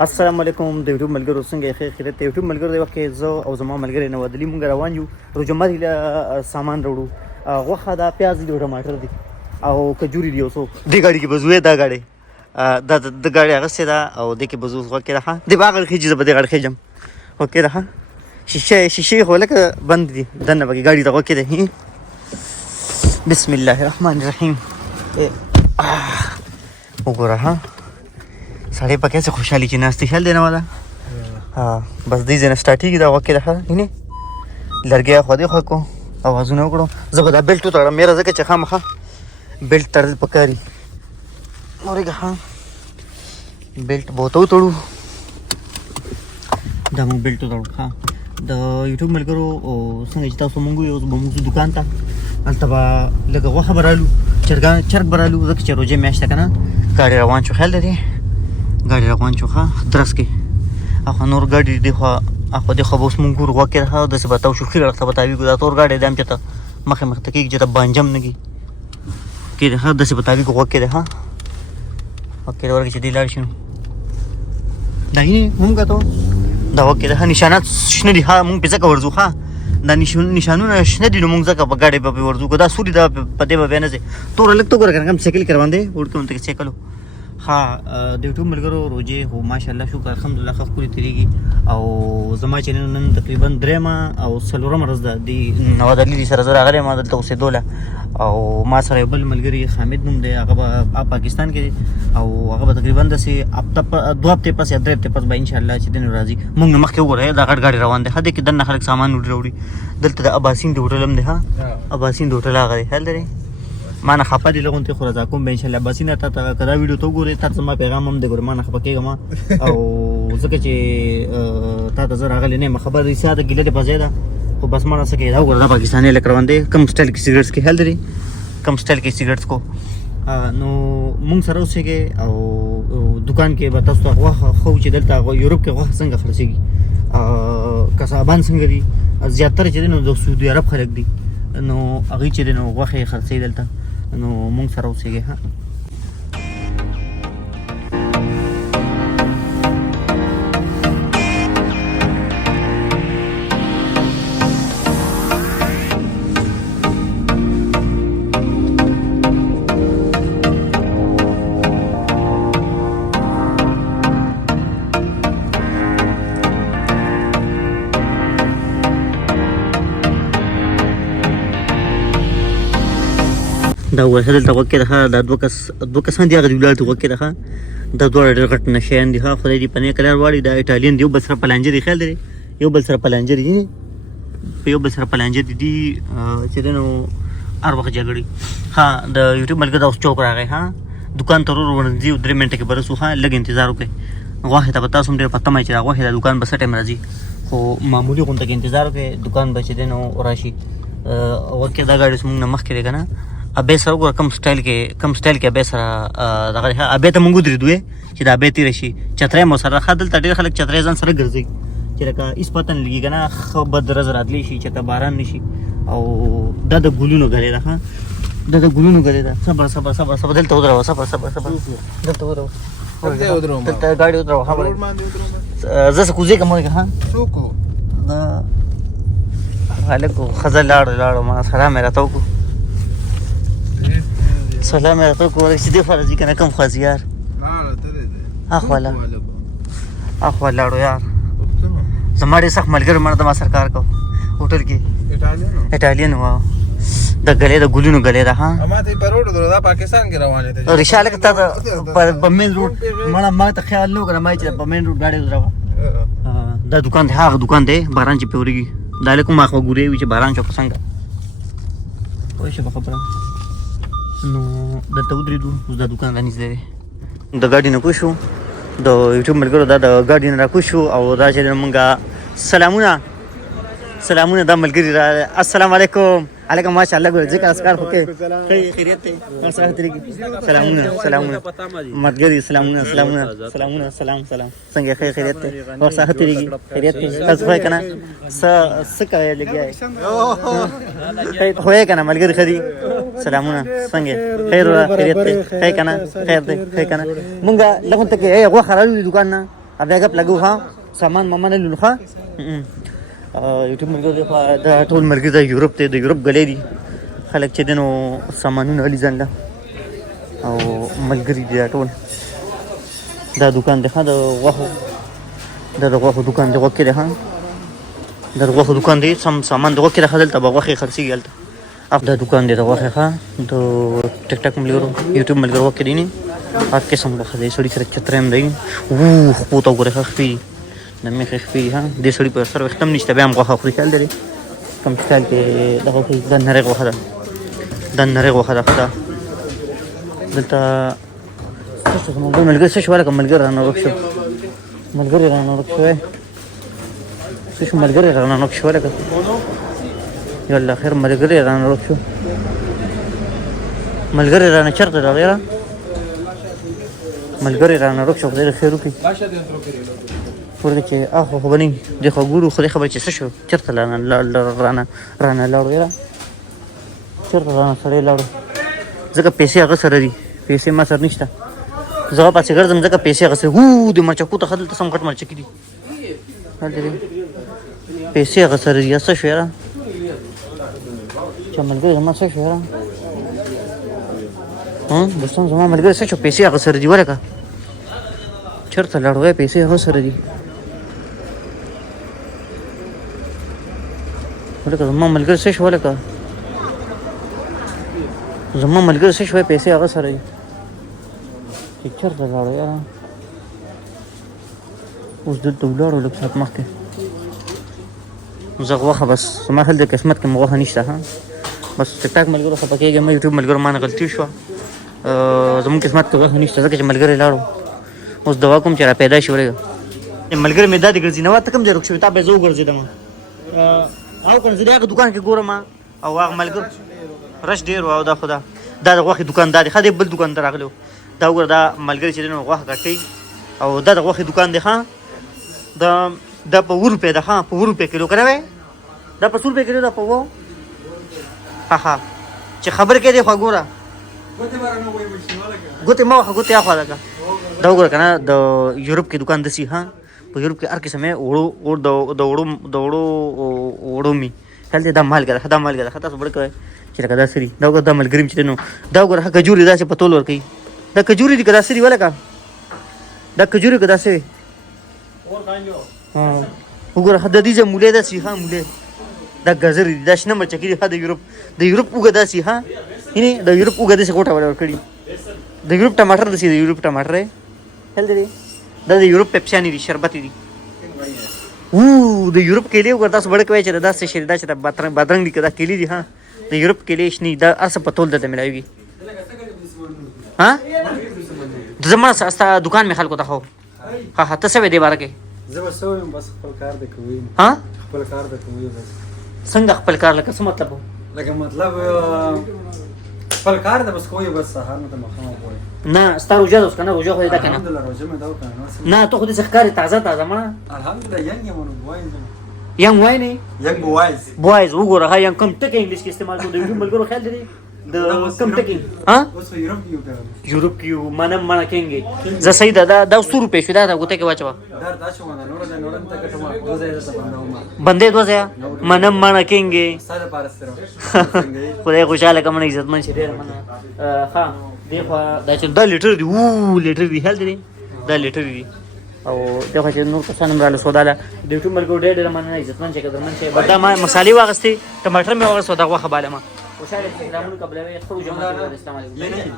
السلام علیکم د یوټیوب ملګرو څنګه ښه خیرت د یوټیوب ملګرو د وخت کې زه او زما ملګری نوادلی مونږ روان یو روجمري له سامان وروړو غوښه دا پیاز دي او ټماټر دي او کجوري دي اوسو دې گاډي کې بزوې دا گاډي د گاډي هغه سره او دې کې بزو وکړه ها دې باغ کې چې زبده غړ خېجم وکړه ها شیشه خو لکه بند دي دنه بګي گاډي ته وکړه بسم الله الرحمن الرحیم وګوره ها سړی پکې څه خوشحالي چې ناستې خیال دی نه والا بس دې ځای نه سټارټېږي دا وکې ده نه لرګی خوا دې خوا کو اوازونه وکړو زه به دا بیلټ وتړم میره ځکه چې خامخا بیلټ تړل پکاري اورېږه ها بیلټ به ورته وتړو دا موږ بیلټ وتړو ها د یوټیوب ملګرو څنګه چې تاسو مونږ یو به موږ دکان ته هلته به لږه غوښه به رالو چرګ به رالو ځکه چې روژې میاشت ده که نه ګاډي روان شو خیال لري ګاډي روان شو ښه درس کې اخوا نور ګاډي دې خوا اخوا دې خوا به اوس مونږ ګورو غوږ کې ده داسې به تاو شو ښي اړخ ته به تاویږو دا تور ګاډی دی هم چې ته مخې ته کېږي چې ته بانجم نه کېږي کې دی ښه داسې به تاویږو غوږ کې دی ښه غوږ کې دی ورکې چې دې لاړ شي نو دا یې مونږ کتو دا غوږ کې دی ښه نشانات شنه دي ښه مونږ پې ځکه ورځو ښه دا نشانونه شنه دي نو مونږ ځکه په ګاډي به پې ورځو که دا سوري دا په دې به بیا نه ځي توره لږ ته ګوره که نه کم سایکل کې روان دی وړکې ونته کې سایکل ها د یوټیوب ملګرو روژې خو ماشاءالله شکر الحمدلله ښه ښکلې تېرېږي او زما چې نن تقریبا درېیمه او څلورمه ورځ ده د نواد علي سره زه راغلی یم دلته اوسېدوله او ما سره یو بل ملګري حامد نوم دی هغه به پاکستان کې دی او هغه به تقریبا داسې دوه هفتې پس یا درې هفتې پس به انشاءالله چې دی نو راځي مونږ نه مخکې وګوره دا غټ ګاډي روان دی ښه دی کې دننه خلک سامان راوړي دلته د اباسین د هوټل هم دی ښه اباسین د هوټل هغه دی خیال لري ما نه خفه دي لغونتې خو رضا کوم به انشاءالله بس نه تا ته که دا ویډیو ته وګورې تا ته زما پیغام هم دی ګورې ما نه خفه کېږم او ځکه چې تا ته زه راغلی نه یم خبر رښتیا ده ګیله دې په ځای ده خو بس ما نه څه کوي دا وګوره دا پاکستاني هلک روان دی کم سټایل کې سګرټس کې خیال لري کم سټایل کې سګرټس کو نو مونږ سره اوسېږئ او دکان کې به تاسو ته غوښه ښو چې دلته یورپ کې غوښه څنګه خرڅېږي کسابان څنګه دي زیاتره چې دی نو د سعودي عرب خلک دي نو هغوی چې دی نو غوښې یې خرڅوي دلته نو مونږ سره اوسېږئ ها دا وایي دلته غوږ کې ده دا دوه کسان دي هغه د ولاړ غوږ کې ده دا دواړه ډېر غټ نشیان دي ښه خدای دې په نیک لار واړي دا ایټالین دي یو بل سره پلانجه دي خیال لري یو بل سره پلانجه دي په یو بل سره پلانجه دي چې دی نو هر وخت جګړې ها د یوټیوب ملګري اوس چوک راغی ها دکان ته ورځي 3 منټه کې برسو ها لږ انتظار وکړئ غوښې ته به تاسو هم ډېر پته مای چې دا غوښې د دکان به څه ټایم راځي خو معمولي غونته کې انتظار وکړئ دکان به چې دی نو راشي وکې دا ګاډي زموږ نه مخکې دی که نه ابې سره وګوره کم سټایل کې ابې سره دغه ابې ته مونږ ودرېدو چې دا ابې تېره شي چترۍ مو سره ښه دلته ډېر خلک چترۍ ځان سره ګرځوي چې لکه هېڅ پته نه لګي که نه ښه بد ورځ راتلی شي چېرته باران نه شي او دا د ګلونو ګلې ده ښه دا د ګلونو ګلې ده صبر دلته ودروه صبر دلته ودروه دلته ګاډي ودروه ښه زه څه کوزېږم ولګه ښه دا هلک ښځه لاړو ما سلام یې راته وکړو سلام یې راته وکړو چې دې خوا راځي که نه کوم خوا ځي یار اخوا لاړو یار زما ډېر سخت ملګری مړه د ما سره کار کو هوټل کې ایټالین و د ګلې د ګلونو ګلې ده ها رښا لکه تا ته په مین روډ ما ته خیال نه وکړه ما چې په مین روډ ګاډي ودروه دا دکان دی هغه دکان دی باران چې پې ورېږي دا هلک هم اخوا ګورې وي چې باران شو په څنګه پوه شوه په خبره نو دلته ودرېدو اوس دا دکان رانږدې دی د ګاډي نه کوز شو د یوټیوب ملګرو دا د ګاډي نه راکوز شو او دا چې مونږ سلامونه دا ملګري راغلی السلام علیکم علیکم ماشاءالله ګوره ځکه اسکار خو کې خیریت دی سره ترېږي سلامونه ملګري سلام څنګه خیریت دی ورسره ترېږي خیریت دی تاسو خو یې که نه څه کوئ لګیا یې خو یې که نه ملګري ښه دي سلامونه څنګه خیر خیریت دی ښه که نه خیر دی ښه که نه مونږ لږ ته کې غوښه راوړو دکان نه بیا ګپ لګو ها سامان مامان لولو ها یوټیوب ملګرو دی دا ټول ملګري د یورپ دی د یورپ ګلې دي خلک چې دی نو سامانونه علي ځان له او ملګري دي دا ټول دا دوکان دی ښه د غوښو دا د غوښو دوکان دی غوښ کې دی ښه دا د غوښو دوکان دی سم سامان د غوښ کې دی ښه دلته به غوښې خرڅېږي هلته دا دوکان دی د غوښې ښه د ټیک ټاک ملګرو یوټیوب ملګرو غوښ کې دی نه هر قسم غوښه دی سړي سره چترۍ هم دی خپو ته وګورئ ښه خپې د مېخې خپې ها دې سړي په سر ویښته هم نشته بیا هم غوښه خوري خیال لري کوم سټایل کې دغه خوري دا نرۍ غوښه ده دا نرۍ غوښه ده ښه ده دلته څه شو زما بل ملګري څه شو ولکه ملګري رانه ورک شو ملګري رانه ورک شوی څه شو ملګري رانه ورک شو ولکه یالله خیر ملګري رانه ورک شو ملګري رانه چېرته راغی را ملګري رانه ورک شو خدای دې خیر وکړي ورته چې اخو خو به نه وي دې خو ګورو خدای خبر چې څه شو چېرته رانه لاړو یاره چېرته رانه سړی لاړو ځکه پیسې هغه سره دي پیسې ما سره نشته زه پاسې ګرځم ځکه پیسې هغه سره د مرچکو ته ښه دلته سم غټ مرچکي دي هلته دي پیسې هغه سره دي څه شو یاره چې ملګري زما څه شو یاره دوستان زما ملګري څه شو پیسې هغه سره دي ولکه چېرته لاړو وایي پیسې هغه سره دي ولکه زما ملګري څه شو ولکه زما ملګري څه شوی پیسې هغه سره دي چې چېرته لاړو یاره اوس دلته ولاړو لږ ساعت مخکې زه غوښه بس زما خیال د قسمت کې مې غوښه نشته ها بس ټیک ټاک ملګرو خفه کېږم یوټیوب ملګرو ما نه غلطي وشوه زموږ قسمت کې غوښه نشته ځکه چې ملګري لاړو اوس دوا کوم چې را پیدا شي ورېږه ملګري مې دا دې ګرځي نه ته کوم ځای روک شوې تا به زه وګرځېدم او که نه زه د هغه دوکان کې ګورم او هغه ملګرو رش ډېر و او دا خو دا د غوښې دوکاندار دی ښه دی بل دوکان ته راغلی و دا وګوره دا ملګري چې دی نو غوښه کټوي او دا د غوښې دوکان دی ښه دا په 20 روپۍ ده ښه په 20 روپۍ کیلو که نه وی دا په 100 روپۍ کیلو ده په 20 ها چې خبرې کوې دی خو ګوره ګوتې مه وهه ګوتې اخوا لکه دا وګوره که نه د یورپ کې دوکان داسې ها په یورپ کې هر قسم یې د وړو مي خیال دی دا مالګه ده دا مالګه ده ښه تاسو بړه کوئ چې لکه دا سري دا وګوره دا ملګري چې دی نو دا وګوره ښه کجوري داسې په تول ورکوي دا کجوري دي که دا سري ولکه دا کجوري که دا څه وي وګوره ښه د دې ځای مولۍ داسې ښه مولۍ دا ګازرې دي دا شنه مرچکي دي ښه د یورپ اوږه داسې ها یعنې د یورپ اوږه داسې غوټه ولا ورکړي د یورپ ټماټر داسې د یورپ ټماټر دی خیال دی دا د یورپ پیپسیانې دي شربتې دي د یورپ کیلې وګوره تاسو بړه کوئ چې دا څه شی دی دا چې د بادرنګ دي که دا کیلې دي ها د یورپ کیلې شنې دا هر څه په تول درته میلاویږي ها زما ستا دوکان مې خلکو ته خو ها ته څه وې دې باره کې زه به څه ویم بس خپل کار دی کوي ها خپل کار دی کوي بس څنګه خپل کار لکه څه مطلب لکه مطلب خپل کار دی بس کوي بس سهار نه ته مخامخ وایي نه ستا روژه ده اوس که نه روژه خو دې ده که نه الحمدلله روژه مې ده وکړه نه ته خو داسې ښکارې تازه مړه الحمدلله ینګ یم نو بوایز ینګ وای نه ینګ بوایز بوایز وګوره ها ینګ کم ټکي انګلیش کې استعمال کوو د یوټیوب ملګرو خیال لري د کم ټکي ها اوس په یورپ کې یو یورپ کې یو مانه کېنګې زه صحیح ده دا 100 روپۍ شو دا ګوته کې واچوه در دا شو نه نور ته کټما روزه یې څه بندې دوه ځای منم مانه کېنګې ساده پارسترو خدای خوشاله کوم عزتمن شه ډېر منه ها دی خو دا چې دا لیټر دی لیټر دی هل دی دا لیټر دی او دغه چې نور کسان هم راله سوداله د یوټیوب ملګرو ډېر مننه عزتمن چې قدرمن چې بدا ما مصالې واغستې ټماټر مې واغست دا غوښه باله ما خوشاله چې ګرامونو قبلوي خو جمع السلام علیکم